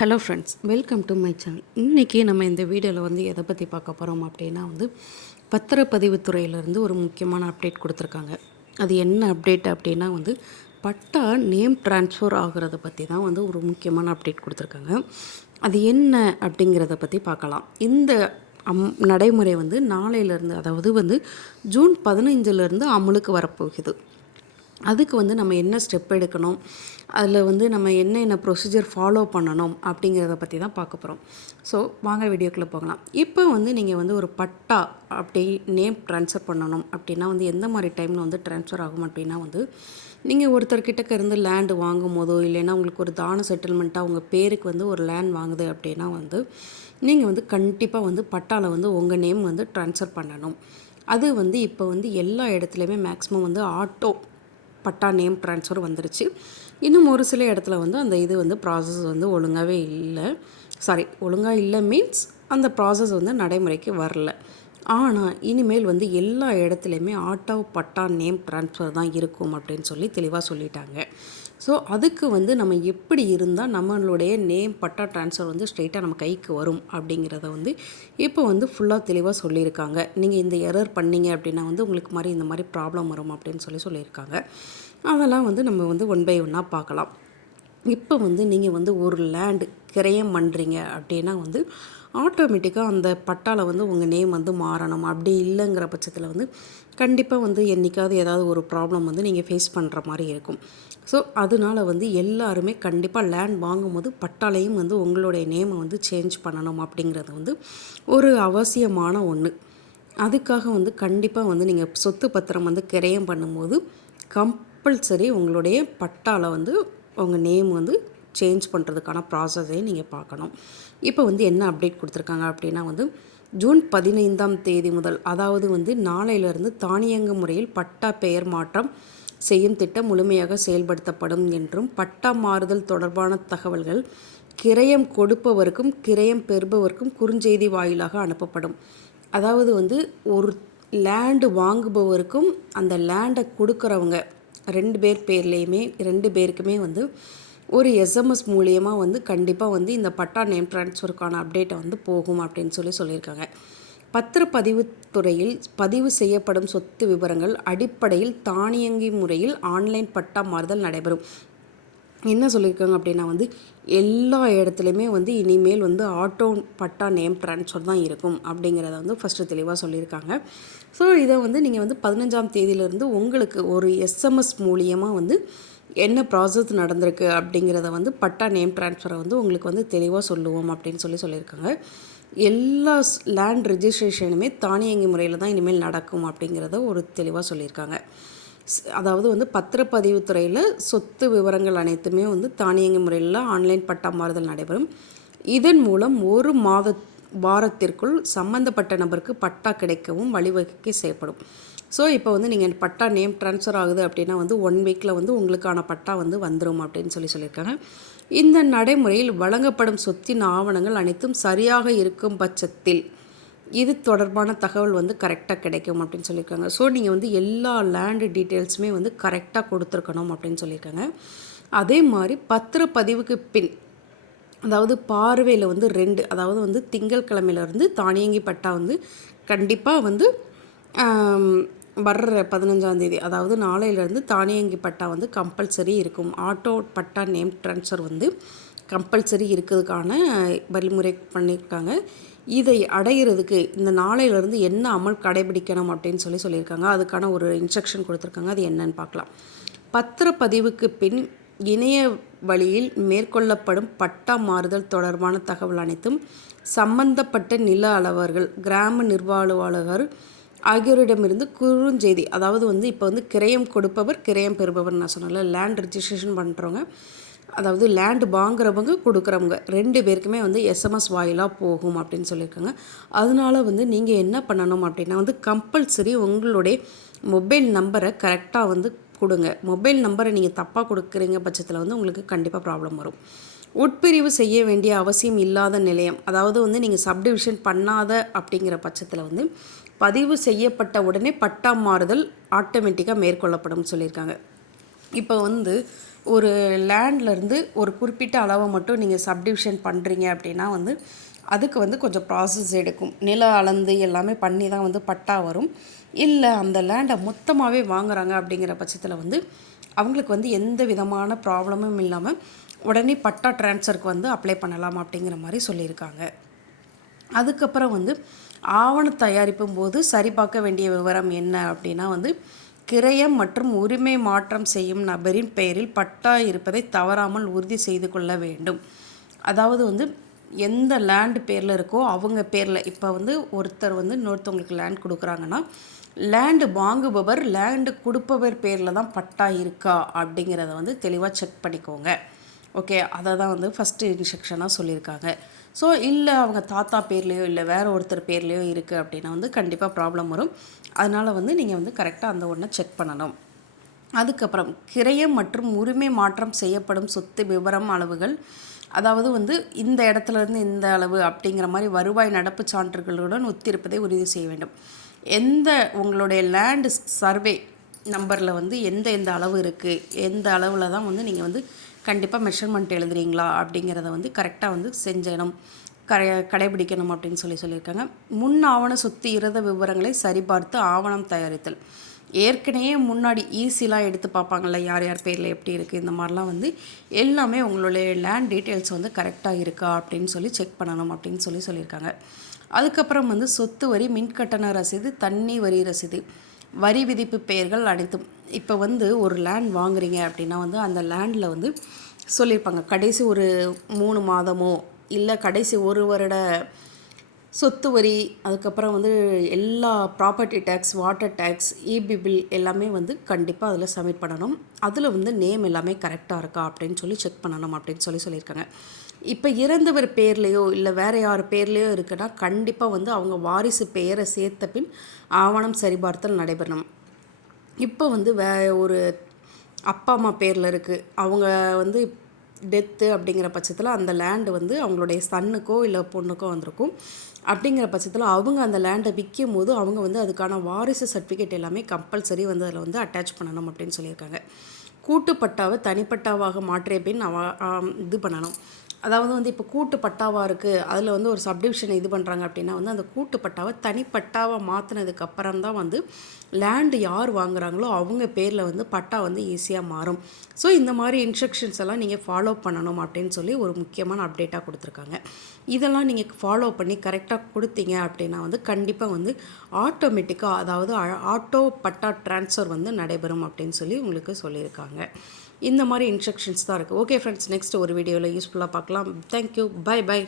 Hello friends, welcome to my channel. இன்றைக்கி நம்ம இந்த வீடியோவில் வந்து எதை பற்றி பார்க்க போகிறோம் அப்படின்னா பத்திரப்பதிவுத்துறையிலேருந்து ஒரு முக்கியமான அப்டேட் கொடுத்துருக்காங்க. அது என்ன அப்டேட் அப்படின்னா பட்டா நேம் ட்ரான்ஸ்ஃபர் ஆகிறத பற்றி தான் ஒரு முக்கியமான அப்டேட் கொடுத்துருக்காங்க. அது என்ன அப்படிங்கிறத பற்றி பார்க்கலாம். இந்த நடைமுறை நாளையிலேருந்து, அதாவது ஜூன் 15லேருந்து அமலுக்கு வரப்போகுது. அதுக்கு நம்ம என்ன ஸ்டெப் எடுக்கணும், அதில் நம்ம என்ன ப்ரொசீஜர் ஃபாலோ பண்ணணும் அப்படிங்கிறத பற்றி தான் பார்க்க போகிறோம். ஸோ வாங்க வீடியோக்குள்ளே போகலாம். இப்போ நீங்கள் ஒரு பட்டா அப்படி நேம் ட்ரான்ஸ்ஃபர் பண்ணணும் அப்படின்னா எந்த மாதிரி டைமில் ட்ரான்ஸ்ஃபர் ஆகும் அப்படின்னா நீங்கள் ஒருத்தர்கிட்ட இருந்து லேண்டு வாங்கும் போதோ இல்லைன்னா உங்களுக்கு ஒரு தான செட்டில்மெண்ட்டாக உங்கள் பேருக்கு ஒரு லேண்ட் வாங்குது அப்படின்னா நீங்கள் கண்டிப்பாக பட்டாவில் உங்கள் நேம் ட்ரான்ஸ்ஃபர் பண்ணணும். அது இப்போ எல்லா இடத்துலையுமே மேக்ஸிமம் ஆட்டோ பட்டா நேம் ட்ரான்ஸ்ஃபர் வந்துருச்சு. இன்னும் ஒரு சில இடத்துல அந்த இது ப்ராசஸ் ஒழுங்காகவே இல்லை. ஒழுங்காக இல்லை மீன்ஸ் அந்த ப்ராசஸ் நடைமுறைக்கு வரல. ஆனால் இனிமேல் எல்லா இடத்துலையுமே ஆட்டோ பட்டா நேம் ட்ரான்ஸ்ஃபர் தான் இருக்கும் அப்படின்னு சொல்லி தெளிவாக சொல்லிட்டாங்க. ஸோ அதுக்கு நம்ம எப்படி இருந்தால் நம்மளுடைய நேம் பட்டா ட்ரான்ஸ்ஃபர் ஸ்ட்ரெயிட்டாக நம்ம கைக்கு வரும் அப்படிங்கிறத இப்போ ஃபுல்லாக தெளிவாக சொல்லியிருக்காங்க. நீங்கள் இந்த எரர் பண்ணிங்க அப்படின்னா உங்களுக்கு இந்த மாதிரி ப்ராப்ளம் வரும் அப்படின்னு சொல்லியிருக்காங்க. அதெல்லாம் நம்ம ஒன் பை ஒன்னாக பார்க்கலாம். இப்போ நீங்கள் ஒரு லேண்டு கிரயம் பண்ணுறீங்க அப்படின்னா ஆட்டோமேட்டிக்காக அந்த பட்டாவில் உங்கள் நேம் மாறணும். அப்படி இல்லைங்கிற பட்சத்தில் கண்டிப்பாக என்றைக்காவது ஏதாவது ஒரு ப்ராப்ளம் நீங்கள் ஃபேஸ் பண்ணுற மாதிரி இருக்கும். ஸோ அதனால் எல்லாருமே கண்டிப்பாக லேண்ட் வாங்கும்போது பட்டாலையும் உங்களுடைய நேமை சேஞ்ச் பண்ணணும் அப்படிங்கிறது ஒரு அவசியமான ஒன்று. அதுக்காக கண்டிப்பாக நீங்கள் சொத்து பத்திரம் கிரயம் பண்ணும்போது கம்பல்சரி உங்களுடைய பட்டாவில் உங்கள் நேம் சேஞ்ச் பண்ணுறதுக்கான ப்ராசஸையும் நீங்கள் பார்க்கணும். இப்போ என்ன அப்டேட் கொடுத்துருக்காங்க அப்படின்னா ஜூன் 15ஆம் தேதி முதல், அதாவது நாளையிலிருந்து தானியங்கு முறையில் பட்டா பெயர் மாற்றம் செய்யும் திட்டம் முழுமையாக செயல்படுத்தப்படும் என்றும், பட்டா மாறுதல் தொடர்பான தகவல்கள் கிரயம் கொடுப்பவருக்கும் கிரயம் பெறுபவருக்கும் குறுஞ்செய்தி வாயிலாக அனுப்பப்படும். அதாவது ஒரு லேண்டு வாங்குபவருக்கும் அந்த லேண்டை கொடுக்குறவங்க 2 பேர் பேர்லேயுமே 2 பேருக்குமே ஒரு எஸ்எம்எஸ் மூலியமாக கண்டிப்பாக இந்த பட்டா நேம் ட்ரான்ஸ்ஃபருக்கான அப்டேட்டை போகும் அப்படின்னு சொல்லியிருக்காங்க. பத்திரப்பதிவுத்துறையில் பதிவு செய்யப்படும் சொத்து விவரங்கள் அடிப்படையில் தானியங்கி முறையில் ஆன்லைன் பட்டா மாறுதல் நடைபெறும். என்ன சொல்லியிருக்காங்க அப்படின்னா எல்லா இடத்துலையுமே இனிமேல் ஆட்டோ பட்டா நேம் ட்ரான்ஸ்ஃபர் தான் இருக்கும் அப்படிங்கிறத ஃபஸ்ட்டு தெளிவாக சொல்லியிருக்காங்க. ஸோ இதை நீங்கள் 15ஆம் தேதியிலேருந்து உங்களுக்கு ஒரு எஸ்எம்எஸ் மூலியமாக என்ன ப்ராசஸ் நடந்திருக்கு அப்படிங்கிறத பட்டா நேம் ட்ரான்ஸ்ஃபரை உங்களுக்கு தெளிவாக சொல்லுவோம் அப்படின்னு சொல்லியிருக்காங்க. எல்லா லேண்ட் ரெஜிஸ்ட்ரேஷனுமே தானியங்கி முறையில் தான் இனிமேல் நடக்கும் அப்படிங்கிறத ஒரு தெளிவாக சொல்லியிருக்காங்க. அதாவது பத்திரப்பதிவுத்துறையில் சொத்து விவரங்கள் அனைத்துமே தானியங்கி முறையில் ஆன்லைன் பட்டா மாறுதல் நடைபெறும். இதன் மூலம் ஒரு வாரத்திற்குள் சம்மந்தப்பட்ட நபருக்கு பட்டா கிடைக்கவும் வழிவகை செய்யப்படும். ஸோ இப்போ நீங்கள் பட்டா நேம் ட்ரான்ஸ்ஃபர் ஆகுது அப்படின்னா 1 வீக்கில் உங்களுக்கான பட்டா வந்துடும் அப்படின்னு சொல்லியிருக்காங்க. இந்த நடைமுறையில் வழங்கப்படும் சொத்தின் ஆவணங்கள் அனைத்தும் சரியாக இருக்கும் பட்சத்தில் இது தொடர்பான தகவல் கரெக்டாக கிடைக்கும் அப்படின்னு சொல்லியிருக்காங்க. ஸோ நீங்கள் எல்லா லேண்டு டீட்டெயில்ஸுமே கரெக்டாக கொடுத்துருக்கணும் அப்படின்னு சொல்லியிருக்காங்க. அதே மாதிரி பத்திரப்பதிவுக்கு பின், அதாவது பார்வையில் 2, அதாவது திங்கட்கிழமையிலேருந்து தானியங்கி பட்டா கண்டிப்பாக வர்ற 15ஆம் தேதி, அதாவது நாளையிலேருந்து தானியங்கி பட்டா கம்பல்சரி இருக்கும். ஆட்டோ பட்டா நேம் ட்ரான்ஸ்ஃபர் கம்பல்சரி இருக்கிறதுக்கான வழிமுறை பண்ணியிருக்காங்க. இதை அடையிறதுக்கு இந்த நாளையிலேருந்து என்ன அமல் கடைபிடிக்கணும் அப்படின்னு சொல்லியிருக்காங்க. அதுக்கான ஒரு இன்ஸ்ட்ரக்ஷன் கொடுத்துருக்காங்க. அது என்னன்னு பார்க்கலாம். பத்திரப்பதிவுக்கு பின் இணைய வழியில் மேற்கொள்ளப்படும் பட்டா மாறுதல் தொடர்பான தகவல் அனைத்தும் சம்பந்தப்பட்ட நில அளவர்கள், கிராம நிர்வாக ஆகியோரிடமிருந்து குறுஞ்செய்தி, அதாவது இப்போ கிரயம் கொடுப்பவர் கிரயம் பெறுபவர் நான் சொன்னல, லேண்ட் ரெஜிஸ்ட்ரேஷன் பண்ணுறவங்க, அதாவது லேண்டு வாங்குறவங்க கொடுக்குறவங்க 2 பேருக்குமே எஸ்எம்எஸ் வாயிலாக போகும் அப்படின்னு சொல்லியிருக்காங்க. அதனால நீங்கள் என்ன பண்ணணும் அப்படின்னா கம்பல்சரி உங்களுடைய மொபைல் நம்பரை கரெக்டாக கொடுங்க. மொபைல் நம்பரை நீங்கள் தப்பாக கொடுக்குறீங்க பட்சத்தில் உங்களுக்கு கண்டிப்பாக ப்ராப்ளம் வரும். உட்பிரிவு செய்ய வேண்டிய அவசியம் இல்லாத நிலையம், அதாவது நீங்கள் சப்டிவிஷன் பண்ணாத அப்படிங்கிற பட்சத்தில் பதிவு செய்யப்பட்ட உடனே பட்டா மாறுதல் ஆட்டோமேட்டிக்காக மேற்கொள்ளப்படும் சொல்லியிருக்காங்க. இப்போ ஒரு லேண்ட்லேருந்து ஒரு குறிப்பிட்ட அளவை மட்டும் நீங்கள் சப்டிவிஷன் பண்ணுறீங்க அப்படின்னா வந்து அதுக்கு வந்து கொஞ்சம் ப்ராசஸ் எடுக்கும். நில அளந்து எல்லாமே பண்ணி தான் வந்து பட்டா வரும். இல்லை அந்த லேண்டை மொத்தமாகவே வாங்குறாங்க அப்படிங்கிற பட்சத்தில் வந்து அவங்களுக்கு வந்து எந்த விதமான ப்ராப்ளமும் இல்லாமல் உடனே பட்டா ட்ரான்ஸ்ஃபருக்கு வந்து அப்ளை பண்ணலாம் அப்படிங்கிற மாதிரி சொல்லியிருக்காங்க. அதுக்கப்புறம் வந்து ஆவண தயாரிப்பும் போது சரிபார்க்க வேண்டிய விவரம் என்ன அப்படின்னா வந்து கிரயம் மற்றும் உரிமை மாற்றம் செய்யும் நபரின் பெயரில் பட்டா இருப்பதை தவறாமல் உறுதி செய்து கொள்ள வேண்டும். அதாவது வந்து எந்த லேண்டு பேரில் இருக்கோ அவங்க பேரில், இப்போ வந்து ஒருத்தர் வந்து இன்னொருத்தவங்களுக்கு லேண்ட் கொடுக்குறாங்கன்னா லேண்டு வாங்குபவர் லேண்டு கொடுப்பவர் பேரில் தான் பட்டா இருக்கா அப்படிங்கிறத வந்து தெளிவாக செக் பண்ணிக்கோங்க. ஓகே, அதை தான் வந்து ஃபஸ்ட்டு இன்ஸ்ட்ரக்ஷனாக சொல்லியிருக்காங்க. ஸோ இல்லை அவங்க தாத்தா பேர்லேயோ இல்லை வேறு ஒருத்தர் பேர்லேயோ இருக்குது அப்படின்னா வந்து கண்டிப்பாக ப்ராப்ளம் வரும். அதனால் வந்து நீங்கள் வந்து கரெக்டாக அந்த ஒன்றை செக் பண்ணணும். அதுக்கப்புறம் கிரயம் மற்றும் உரிமை மாற்றம் செய்யப்படும் சொத்து விவரம் அளவுகள், அதாவது வந்து இந்த இடத்துலேருந்து இந்த அளவு அப்படிங்கிற மாதிரி வருவாய் நடப்பு சான்றுகளுடன் ஒத்திருப்பதை உறுதி செய்ய வேண்டும். எந்த உங்களுடைய லேண்டு சர்வே நம்பரில் வந்து எந்த அளவு இருக்குது, எந்த அளவில் தான் வந்து நீங்கள் வந்து கண்டிப்பாக மெஷர்மெண்ட் எழுதுறீங்களா அப்படிங்கிறத வந்து கரெக்டாக வந்து செஞ்சணும், கடைபிடிக்கணும் அப்படின்னு சொல்லியிருக்காங்க. முன் ஆவண சொத்து இரத விவரங்களை சரிபார்த்து ஆவணம் தயாரித்தல். ஏற்கனவே முன்னாடி ஈஸிலாம் எடுத்து பார்ப்பாங்கள்ல, யார் யார் பேரில் எப்படி இருக்குது, இந்த மாதிரிலாம் வந்து எல்லாமே உங்களுடைய லேண்ட் டீட்டெயில்ஸ் வந்து கரெக்டாக இருக்கா அப்படின்னு சொல்லி செக் பண்ணணும் அப்படின்னு சொல்லியிருக்காங்க. அதுக்கப்புறம் வந்து சொத்து வரி, மின்கட்டண ரசீது, தண்ணி வரி ரசீது, வரி விதிப்பு பெயர்கள் அனைத்தும். இப்போ வந்து ஒரு லேண்ட் வாங்குறீங்க அப்படின்னா வந்து அந்த லேண்டில் வந்து சொல்லியிருப்பாங்க கடைசி ஒரு 3 மாதமோ இல்லை கடைசி 1 வருட சொத்து வரி, அதுக்கப்புறம் வந்து எல்லா property tax, water tax, EB bill எல்லாமே வந்து கண்டிப்பாக அதில் சப்மிட் பண்ணணும். அதில் வந்து நேம் எல்லாமே கரெக்டாக இருக்கா அப்படின்னு சொல்லி செக் பண்ணணும் அப்படின்னு சொல்லியிருக்காங்க. இப்போ இறந்தவர் பேர்லேயோ இல்லை வேறு யார் பேர்லேயோ இருக்குன்னா கண்டிப்பாக வந்து அவங்க வாரிசு பெயரை சேர்த்த பின் ஆவணம் சரிபார்த்தல் நடைபெறணும். இப்போ வந்து ஒரு அப்பா அம்மா பேரில் இருக்குது, அவங்க வந்து டெத்து அப்படிங்கிற பட்சத்தில் அந்த லேண்டு வந்து அவங்களுடைய சன்னுக்கோ இல்லை பொண்ணுக்கோ வந்திருக்கும். அப்படிங்கிற பட்சத்தில் அவங்க அந்த லேண்டை விற்கும் போது அவங்க வந்து அதுக்கான வாரிசு சர்டிஃபிகேட் எல்லாமே கம்பல்சரி வந்து அதில் வந்து அட்டாச் பண்ணணும் அப்படின்னு சொல்லியிருக்காங்க. கூட்டுப்பட்டாவை தனிப்பட்டாவாக மாற்றிய பின் இது பண்ணணும். அதாவது வந்து இப்போ கூட்டு பட்டாவாக இருக்குது, அதில் வந்து ஒரு சப்டிவிஷன் இது பண்ணுறாங்க அப்படின்னா வந்து அந்த கூட்டு பட்டாவை தனிப்பட்டாவை மாற்றினதுக்கு அப்புறம் தான் வந்து லேண்டு யார் வாங்குகிறாங்களோ அவங்க பேரில் வந்து பட்டா வந்து ஈஸியாக மாறும். ஸோ இந்த மாதிரி இன்ஸ்ட்ரக்ஷன்ஸ் எல்லாம் நீங்கள் ஃபாலோ பண்ணணும் அப்படின்னு சொல்லி ஒரு முக்கியமான அப்டேட்டாக கொடுத்துருக்காங்க. இதெல்லாம் நீங்கள் ஃபாலோ பண்ணி கரெக்டாக கொடுத்தீங்க அப்படின்னா வந்து கண்டிப்பாக வந்து ஆட்டோமேட்டிக்காக, அதாவது ஆட்டோ பட்டா ட்ரான்ஸ்ஃபர் வந்து நடைபெறும் அப்படின்னு சொல்லி உங்களுக்கு சொல்லியிருக்காங்க. இந்த மாதிரி இன்ஸ்ட்ரக்ஷன்ஸ் தான் இருக்குது. ஓகே ஃப்ரெண்ட்ஸ், நெக்ஸ்ட் ஒரு வீடியோவில் யூஸ்ஃபுல்லாக பார்க்கலாம். Thank you, by.